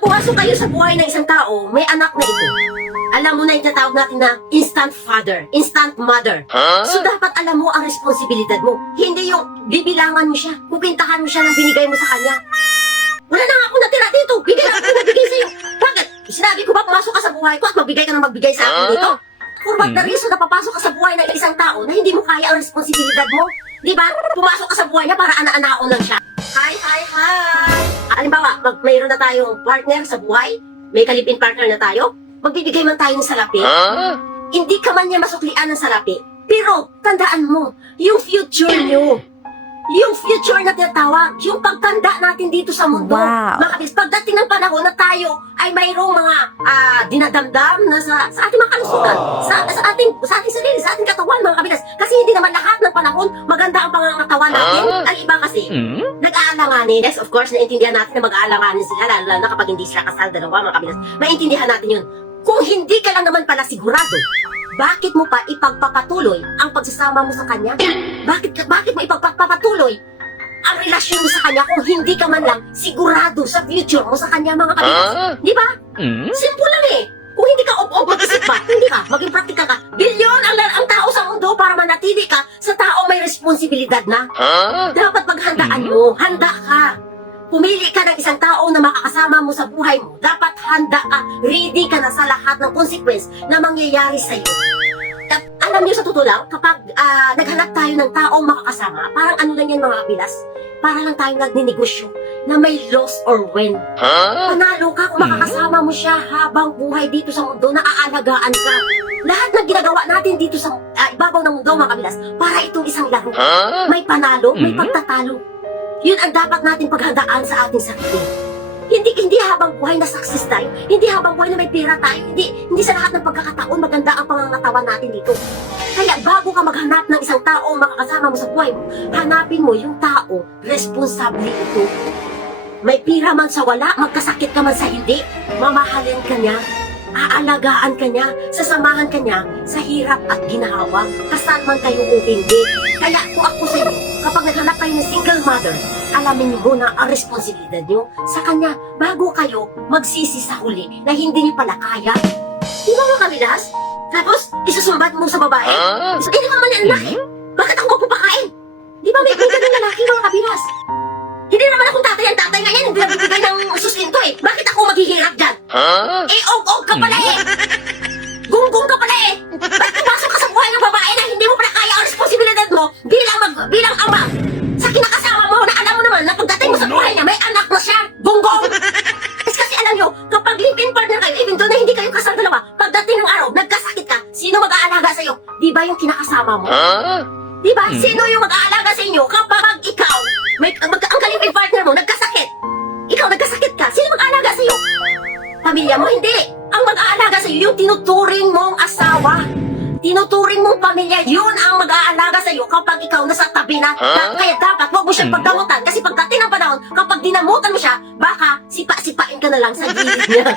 Kapag pumasok kayo sa buhay ng isang tao, may anak na ito. Alam mo na yung tatawag natin na instant father, instant mother. So dapat alam mo ang responsibilidad mo. Hindi yung bibilangan mo siya, pupintahan mo siya ng binigay mo sa kanya. Wala na nga ako natira dito, bigay ako nagbigay sa'yo. Bakit? Sinabi ko ba pumasok ka sa buhay ko at magbigay ka ng magbigay sa akin dito? Kurbat na reason na papasok ka sa buhay ng isang tao na hindi mo kaya ang responsibilidad mo. Di ba? Pumasok ka sa buhay niya para ana-anaon lang siya. Hi! Halimbawa, mayroon na tayong partner sa buhay, may kalipin partner na tayo, magbibigay man tayo ng salapi, hindi ka man niya masuklian ng salapi, pero tandaan mo, yung future niyo, yung future na tinatawag, yung pagtanda natin dito sa mundo. Wow. Mga kabis, pagdating ng panahon na tayo ay mayroong mga dinadamdam na sa ating mga kalusugan, sa ating sarili, sa ating katawan, mga kabilas. Kasi hindi naman lahat ng panahon maganda ang pangangatawan natin. Ang iba kasi, nag-aalanganin. Yes, of course, naintindihan natin na mag-aalanganin sila, lalo na kapag hindi sila kasal dalawa, mga kabilas. Maintindihan natin yun. Kung hindi ka lang naman pala sigurado, bakit mo pa ipagpapatuloy ang pagsasama mo sa kanya? Bakit mo ipagpapatuloy ang relasyon mo sa kanya kung hindi ka man lang sigurado sa future mo sa kanya, mga kabilas? Di ba? Simple lang eh. Kung hindi ka mag-isip ba, hindi ka, maging practical ka. Bilyon ang tao sa mundo para manatili ka sa tao may responsibilidad na. Dapat paghandaan mo, handa ka. Pumili ka ng isang tao na makakasama mo sa buhay mo. Dapat handa ka, ready ka na sa lahat ng consequence na mangyayari sa iyo. Alam niyo sa totoo lang, kapag naghanap tayo ng taong makakasama, parang ano lang yan, mga kabilas, para lang tayo nagninegosyo na may loss or win. Panalo ka kung makakasama mo siya habang buhay dito sa mundo na aalagaan ka. Lahat ng ginagawa natin dito sa ibabaw ng mundo, mga kabilas, para itong isang laro. May panalo, may pagtatalo. Yun ang dapat natin paghandaan sa ating sarili. Hindi habang buhay na success tayo, hindi habang buhay na may pera tayo, hindi sa lahat ng pagkakataon maganda ang pangangatawan natin dito. Kaya bago ka maghanap ng isang tao makakasama mo sa buhay mo, hanapin mo yung tao, responsable ito. May pira man sa wala, magkasakit ka man sa hindi, mamahalin ka niya, aalagaan ka niya, sasamahan ka niya sa hirap at ginhawa, kasal man kayo o hindi. Kaya kung ako sa inyo, kapag naghanap kayo ng single mother, alamin niyo muna ang responsibilidad niyo sa kanya bago kayo magsisi sa huli na hindi niyo pala kaya. Di ba, mga kabilas? Tapos, isusumbat mo sa babae? Hindi ka man yan lalaki. Bakit ako magpapakain? Di ba may ganun lalaki, mga kabilas? Hindi naman akong tatay ang tatay nga yan, hindi nagbibigay ng sustinto eh. Bakit ako maghihirap dyan? Og ka pala eh. Gunggong ka pala eh. Bakit pumasok ka sa buhay ng babae na hindi mo pala kaya ang responsibilidad mo bilang ama sa kinakasama mo na alam mo naman na pagdating mo sa buhay niya may anak na siya. Gunggong! Kasi alam nyo, kapag live-in partner kayo, even though na hindi kayo kasal dalawa, pagdating ng araw, nagkasakit ka, sino mag-aalaga sa'yo? Di ba yung kinakasama mo? Di ba? Sino yung mag-aalaga sa inyo kapag ikaw, ang kalipin partner mo, nagkasakit? Ikaw, nagkasakit ka, sino mag-aalaga sa'yo? Pamilya mo, hindi. Ang mag-aalaga sa'yo, yung tinuturing mong asawa. Tinuturing mong pamilya, yun ang mag-aalaga sa'yo kapag ikaw nasa tabi na. Kaya dapat, huwag mo siyang pagdamutan. Kasi pagdating ng panahon, kapag dinamutan mo siya, baka sipa-sipain ka na lang sa gilid niya.